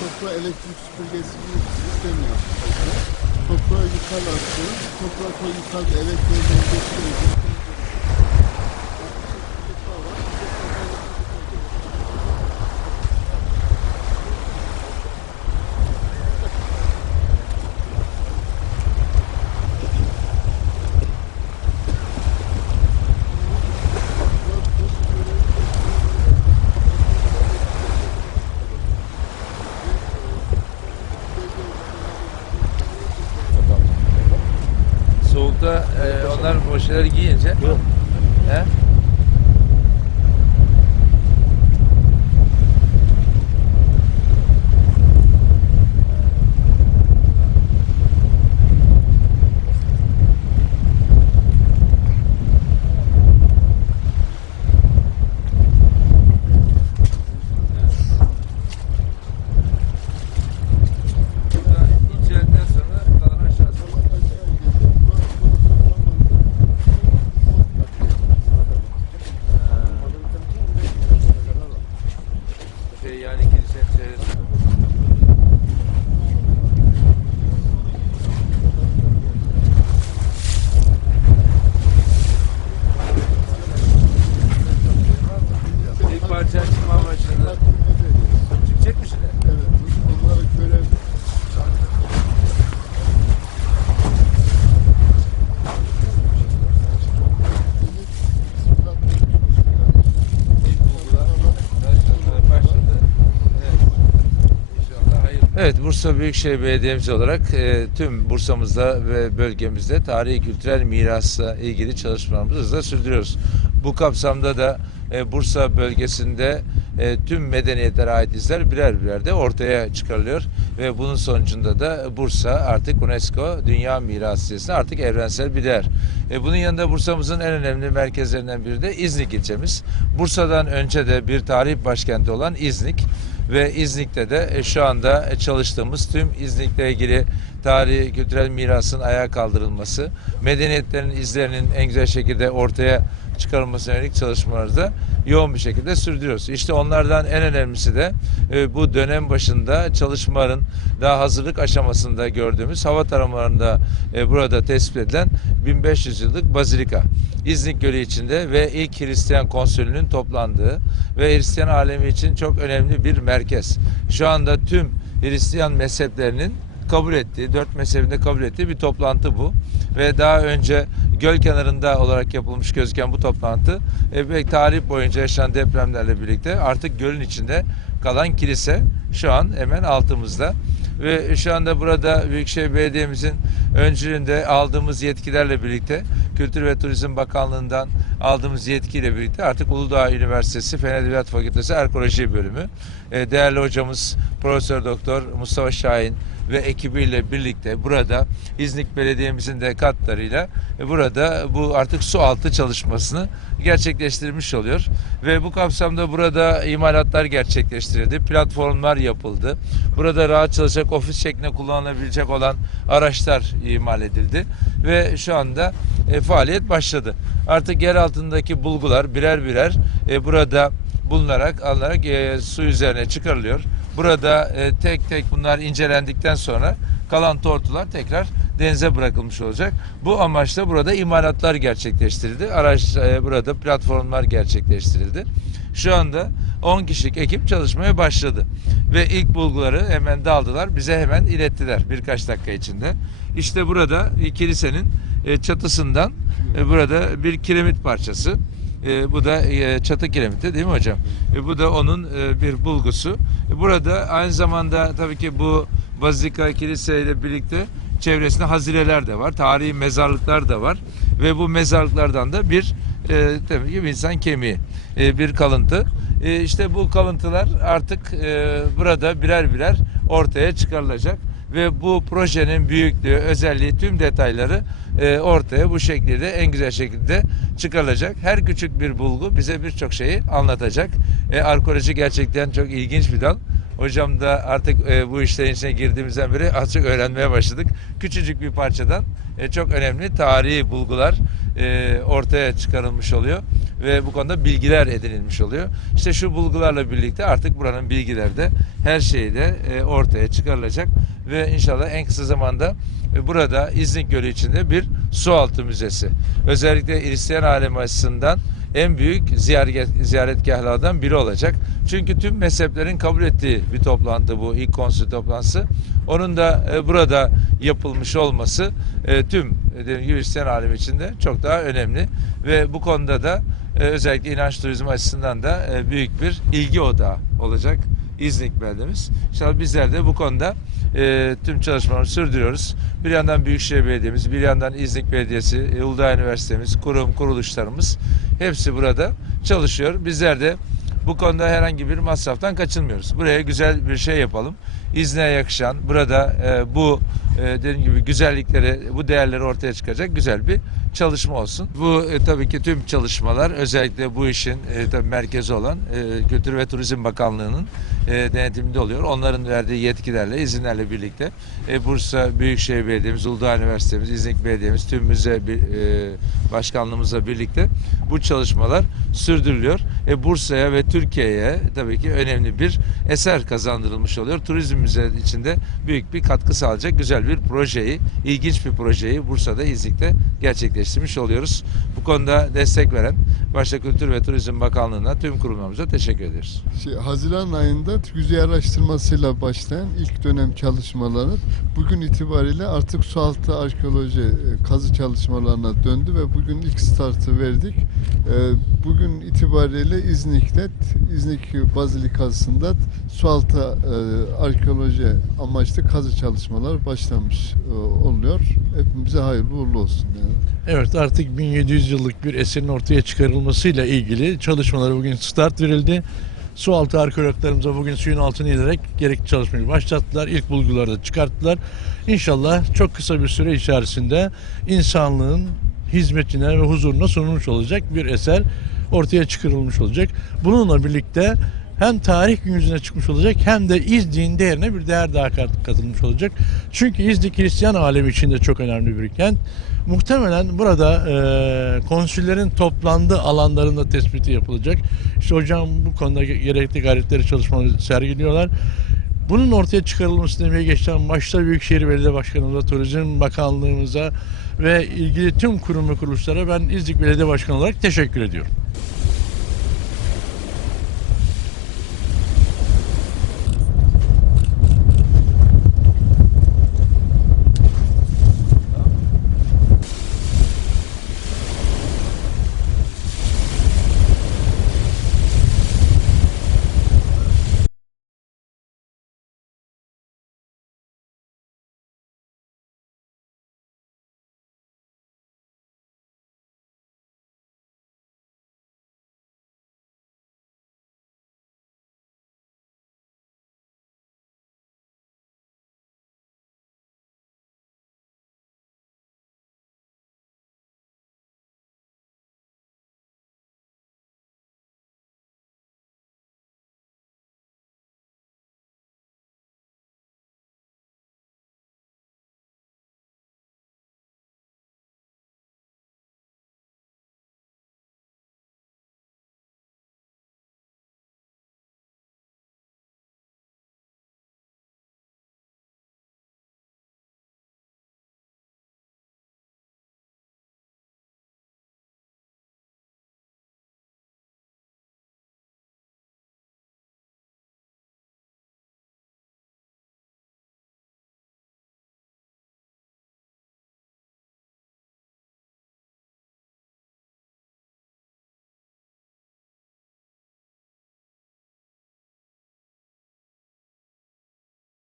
toprağı elektrik süpürgesi gibi bir sistem yaptık. Toprağı yukarı atıyoruz. Toprak o yukarıda Soğukta e, onlar o şeyleri giyince. Yok. He? İnceledikten sonra kalan aşağısı. Şey yani kilisenin çevresinde. İlk parça çıkma başladı. Çıkacak mı şimdi? Evet, bunları görev İlk bulgular başladı. başladı. Evet. İnşallah hayır. Evet Bursa Büyükşehir Belediye'miz olarak e, tüm Bursa'mızda ve bölgemizde tarihi kültürel mirasla ilgili çalışmalarımızı hızla sürdürüyoruz. Bu kapsamda da e, Bursa bölgesinde e, tüm medeniyetlere ait izler birer birer de ortaya çıkarılıyor ve bunun sonucunda da Bursa artık UNESCO Dünya Mirası listesinde artık evrensel bir değer. E, bunun yanında Bursa'mızın en önemli merkezlerinden biri de İznik ilçemiz. Bursa'dan önce de bir tarih başkenti olan İznik ve İznik'te de e, şu anda e, çalıştığımız tüm İznik'le ilgili tarihi kültürel mirasın ayağa kaldırılması, medeniyetlerin izlerinin en güzel şekilde ortaya çıkarılmasına yönelik çalışmaları da yoğun bir şekilde sürdürüyoruz. İşte onlardan en önemlisi de e, bu dönem başında çalışmaların daha hazırlık aşamasında gördüğümüz hava taramalarında e, burada tespit edilen 1500 yıllık bazilika. İznik Gölü içinde ve ilk Hristiyan konsülünün toplandığı ve Hristiyan alemi için çok önemli bir merkez. Şu anda tüm Hristiyan mezheplerinin kabul ettiği, dört mezhebinde kabul ettiği bir toplantı bu. Ve daha önce göl kenarında olarak yapılmış gözüken bu toplantı e, tarih boyunca yaşanan depremlerle birlikte artık gölün içinde kalan kilise şu an hemen altımızda. Ve şu anda burada Büyükşehir Belediye'mizin öncülüğünde aldığımız yetkilerle birlikte Kültür ve Turizm Bakanlığı'ndan aldığımız yetkiyle birlikte artık Uludağ Üniversitesi Fen Edebiyat Fakültesi Arkeoloji Bölümü e, değerli hocamız Profesör Doktor Mustafa Şahin ve ekibiyle birlikte burada İznik Belediye'mizin de katlarıyla e, burada bu artık su altı çalışmasını gerçekleştirmiş oluyor. Ve bu kapsamda burada imalatlar gerçekleştirildi. Platformlar yapıldı. Burada rahat çalışacak ofis şeklinde kullanılabilecek olan araçlar imal edildi. Ve şu anda e, faaliyet başladı. Artık yer altındaki bulgular birer birer e, burada bulunarak alınarak e, su üzerine çıkarılıyor. Burada e, tek tek bunlar incelendikten sonra kalan tortular tekrar denize bırakılmış olacak. Bu amaçla burada imalatlar gerçekleştirildi. Araç e, burada platformlar gerçekleştirildi. Şu anda 10 kişilik ekip çalışmaya başladı. Ve ilk bulguları hemen daldılar. Bize hemen ilettiler birkaç dakika içinde. İşte burada e, kilisenin e, çatısından e, burada bir kiremit parçası. E, bu da e, çatı kiremiti değil mi hocam? E, bu da onun e, bir bulgusu. E, burada aynı zamanda tabii ki bu Bazilika Kilise ile birlikte çevresinde hazireler de var. Tarihi mezarlıklar da var. Ve bu mezarlıklardan da bir e, tabii ki bir insan kemiği, e, bir kalıntı. E, işte bu kalıntılar artık e, burada birer birer ortaya çıkarılacak ve bu projenin büyüklüğü, özelliği, tüm detayları e, ortaya bu şekilde en güzel şekilde çıkarılacak. Her küçük bir bulgu bize birçok şeyi anlatacak. E, arkeoloji gerçekten çok ilginç bir dal. Hocam da artık e, bu işlerin içine girdiğimizden beri azıcık öğrenmeye başladık. Küçücük bir parçadan e, çok önemli tarihi bulgular e, ortaya çıkarılmış oluyor ve bu konuda bilgiler edinilmiş oluyor. İşte şu bulgularla birlikte artık buranın bilgileri de her şeyi de e, ortaya çıkarılacak ve inşallah en kısa zamanda e, burada İznik Gölü içinde bir sualtı müzesi. Özellikle Hristiyan alemi açısından en büyük ziyaret, ziyaretgahlardan biri olacak. Çünkü tüm mezheplerin kabul ettiği bir toplantı bu ilk konsül toplantısı. Onun da e, burada yapılmış olması e, tüm dediğim gibi Hristiyan alemi için de çok daha önemli ve bu konuda da e, özellikle inanç turizmi açısından da büyük bir ilgi odağı olacak İznik beldemiz. İnşallah bizler de bu konuda e, tüm çalışmalarımızı sürdürüyoruz. Bir yandan Büyükşehir Belediye'miz, bir yandan İznik Belediyesi, e, Uludağ Üniversitemiz, kurum, kuruluşlarımız hepsi burada çalışıyor. Bizler de bu konuda herhangi bir masraftan kaçınmıyoruz. Buraya güzel bir şey yapalım. İzne yakışan, burada e, bu e, dediğim gibi güzellikleri, bu değerleri ortaya çıkacak güzel bir çalışma olsun. Bu e, tabii ki tüm çalışmalar özellikle bu işin e, tabii merkezi olan e, Kültür ve Turizm Bakanlığı'nın e, denetiminde oluyor. Onların verdiği yetkilerle, izinlerle birlikte e, Bursa Büyükşehir Belediye'miz, Uludağ Üniversitemiz, İznik Belediye'miz, tüm müze e, başkanlığımızla birlikte bu çalışmalar sürdürülüyor. E, Bursa'ya ve Türkiye'ye tabii ki önemli bir eser kazandırılmış oluyor. Turizmimize içinde büyük bir katkı sağlayacak güzel bir projeyi, ilginç bir projeyi Bursa'da, İznik'te gerçekleştirmiş oluyoruz. Bu konuda destek veren başta Kültür ve Turizm Bakanlığı'na tüm kurumlarımıza teşekkür ediyoruz. Şey, Haziran ayında yüzey araştırmasıyla başlayan ilk dönem çalışmaları bugün itibariyle artık sualtı arkeoloji e, kazı çalışmalarına döndü ve bugün ilk startı verdik. E, Bugün itibariyle İznik'te, İznik Bazilikası'nda sualtı e, arkeoloji amaçlı kazı çalışmalar başlamış e, oluyor. Hepimize hayırlı uğurlu olsun. Yani. Evet artık 1700 yıllık bir eserin ortaya çıkarılmasıyla ilgili çalışmalara bugün start verildi. Sualtı arkeologlarımıza bugün suyun altına inerek gerekli çalışmayı başlattılar. İlk bulguları da çıkarttılar. İnşallah çok kısa bir süre içerisinde insanlığın hizmetine ve huzuruna sunulmuş olacak bir eser ortaya çıkarılmış olacak. Bununla birlikte hem tarih gün yüzüne çıkmış olacak hem de İznik'in değerine bir değer daha kat- katılmış olacak. Çünkü İznik Hristiyan alemi için de çok önemli bir kent. Muhtemelen burada e, konsüllerin toplandığı alanlarında tespiti yapılacak. İşte hocam bu konuda ge- gerekli gayretleri çalışmaları sergiliyorlar. Bunun ortaya çıkarılması demeye geçen başta Büyükşehir Belediye Başkanımıza, Turizm Bakanlığımıza ve ilgili tüm kurum ve kuruluşlara ben İznik Belediye Başkanı olarak teşekkür ediyorum.